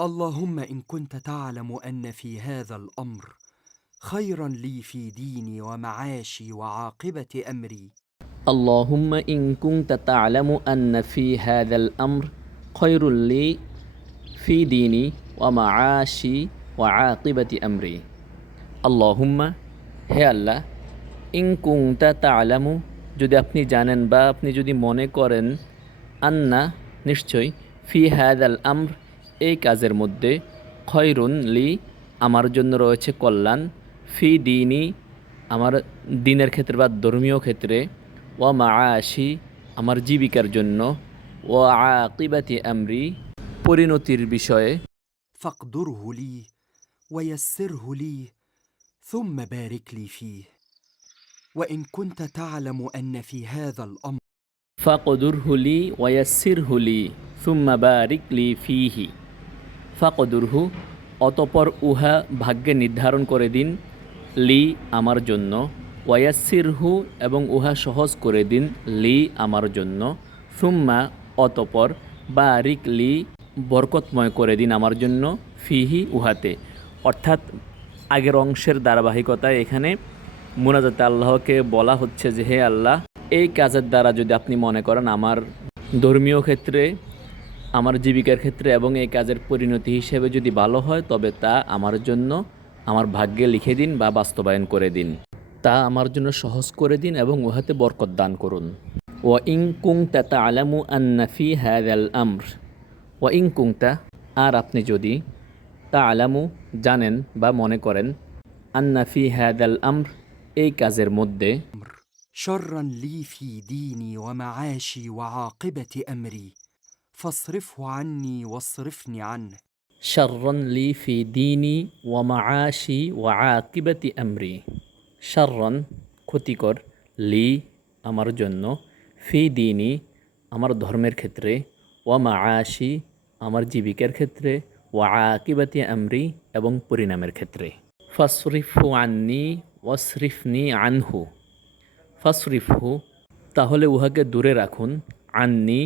اللهم ان كنت تعلم ان في هذا الامر خيرا لي في ديني ومعاشي وعاقبه امري اللهم إن كنت تعلم أن في هذا الأمر خير لي في ديني ومعاشي وعاقبة أمري اللهم হে আল্লাহ in কুংতা তালামু যদি আপনি জানেন বা আপনি যদি মনে করেন আন্না নিশ্চয়ই ফি হ্যাদ আল আমর এই কাজের মধ্যে খয়রুন লি আমার জন্য রয়েছে কল্যাণ ফি দিনই আমার দিনের ক্ষেত্রে বা ধর্মীয় ক্ষেত্রে ওয়া মা আশি আমার জীবিকার জন্য ও আকিবাতি আমরি পরিণতির বিষয়ে فاقدره لي ويسره لي ثم بارك لي فيه وان كنت تعلم ان في هذا الامر ফাকদুর হুলি ওয়াসির হুলি সুম্মা বারিক লি ফিহি ফাকদুরহু, অতপর উহা ভাগ্যে নির্ধারণ করে দিন, লি আমার জন্য ওয়াসিরহু এবং উহা সহজ করে দিন, লি আমার জন্য, সুম্মা, অতপর বারিক লি, বরকতময় করে দিন আমার জন্য, ফিহি উহাতে। অর্থাৎ আগের অংশের ধারাবাহিকতায় এখানে মুনাজাতে আল্লাহকে বলা হচ্ছে যে, হে আল্লাহ, এই কাজের দ্বারা যদি আপনি মনে করেন আমার ধর্মীয় ক্ষেত্রে আমার জীবিকার ক্ষেত্রে এবং এই কাজের পরিণতি হিসেবে যদি ভালো হয় তবে তা আমার জন্য আমার ভাগ্যে লিখে দিন বা বাস্তবায়ন করে দিন তা আমার জন্য সহজ করে দিন এবং উহাতে বরকত দান করুন ও ইং কুংতা তা আলামু আন্নাফি হ্যাদ আল আমর ও ইং কুংতা আর আপনি যদি তা আলামু জানেন বা মনে করেন আন্নাফি হ্যাদ আল আমর এই কাজের মধ্যে شرا لي في ديني ومعاشي وعاقبه امري فاصرفه عني واصرفني عنه শাররন লি ফি দিনি ওয়া মাআশি ওয়া আকিবাতি আমরি শাররন ক্ষতিকর লি আমার জন্য ফি দিনি আমার ধর্মের ক্ষেত্রে ওয়া মাআশি আমার জীবিকার ক্ষেত্রে ওয়া আকিবাতি আমরি এবং পরিণামের ক্ষেত্রে ফাসরিফু আন্নি ওয়াসরিফনি আনহু ফাসরিফহু তাহলে উহাকে দূরে রাখুন আন্নি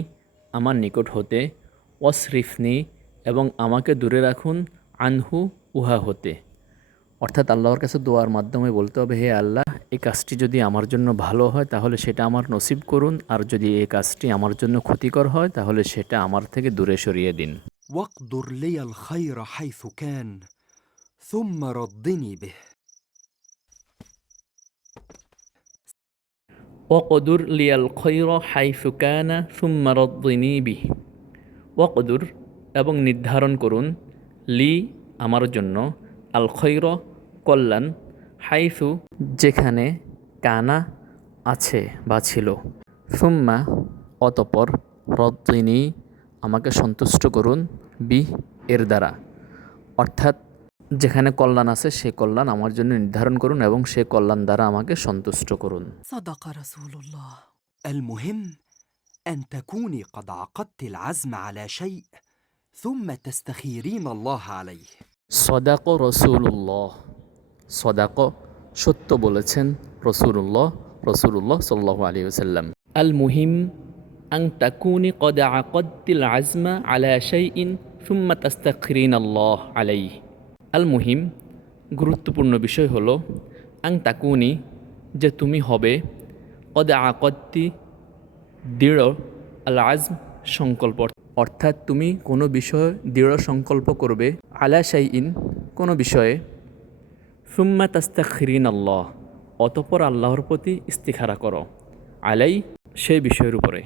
আমার নিকট হতে ওয়াসরিফনি এবং আমাকে দূরে রাখুন আনহু উহা হতে অর্থাৎ আল্লাহর কাছে দোয়ার মাধ্যমে বলতে হবে হে আল্লাহ এই কাজটি যদি আমার জন্য ভালো হয় তাহলে সেটা আমার নসিব করুন আর যদি এই কাজটি আমার জন্য ক্ষতিকর হয় তাহলে সেটা আমার থেকে দূরে সরিয়ে দিন واقدر لي الخير حيث كان ثم ردني به ওকদুর লিয়াল খৈর হাইফুকানা সুম্মা রদ্দিনী বিহ ওকদুর এবং নির্ধারণ করুন লি আমার জন্য আল খৈর কল্যাণ হাইফু যেখানে কানা আছে বা ছিল। সুম্মা অতপর রদ্দিনী আমাকে সন্তুষ্ট করুন বি এর দ্বারা। অর্থাৎ যেখানে কল্যাণ আছে সে কল্যাণ আমার জন্য নির্ধারণ করুন এবং সে কল্যাণ দ্বারা আমাকে সন্তুষ্ট করুন صدق رسول الله المهم ان تكوني قد عقدت العزم على شيء ثم تستخيرين الله عليه সদাক রসুল্লাহ সদাক সত্য বলেছেন রসুল্লাহ রসুল্লাহ সাল্লাহ আলী ওসাল্লাম আল মুহিম আং তাকুনি কদ আকদ্দিল আজমা আলা শাইইন সুম্মা তাস্তাখরিন আল্লাহ আলাই আল মুহিম গুরুত্বপূর্ণ বিষয় হলো, আং তাকুনি, যে তুমি হবে, অদে আকদ্দি দৃঢ় আল আজম সংকল্প। অর্থাৎ তুমি কোনো বিষয়ে দৃঢ় সংকল্প করবে, আলা শাইইন, কোনো বিষয়ে। সুম্মা তাস্তাখরিন আল্লাহ, অতপর আল্লাহর প্রতি ইস্তিখারা করো, আলাই সেই বিষয়ের উপরে।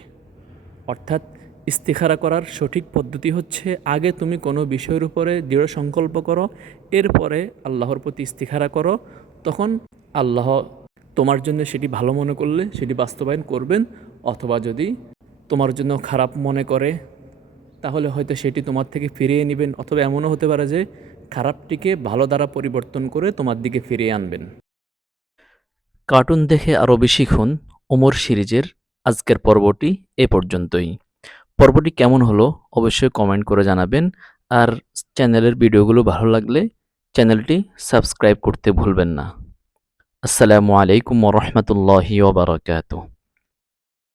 অর্থাৎ ইস্তিখারা করার সঠিক পদ্ধতি হচ্ছে, আগে তুমি কোনো বিষয়ের উপরে দৃঢ় সংকল্প করো, এরপরে আল্লাহর প্রতি ইস্তিখারা করো, তখন আল্লাহ তোমার জন্য সেটি ভালো মনে করলে সেটি বাস্তবায়ন করবেন, অথবা যদি তোমার জন্য খারাপ মনে করে, তাহলে হয়তো সেটি তোমার থেকে ফিরিয়ে নেবেন, অথবা এমনও হতে পারে যে খারাপটিকে ভালো দ্বারা পরিবর্তন করে তোমার দিকে ফিরিয়ে আনবেন। কার্টুন দেখে আরও বেশি খুন, ওমর সিরিজের আজকের পর্বটি এ পর্যন্তই। পর্বটি কেমন হলো অবশ্যই কমেন্ট করে জানাবেন। আর চ্যানেলের ভিডিওগুলো ভালো লাগলে চ্যানেলটি সাবস্ক্রাইব করতে ভুলবেন না। আসসালামু আলাইকুম রহমতুল্লাহি ওবরাকাতুহ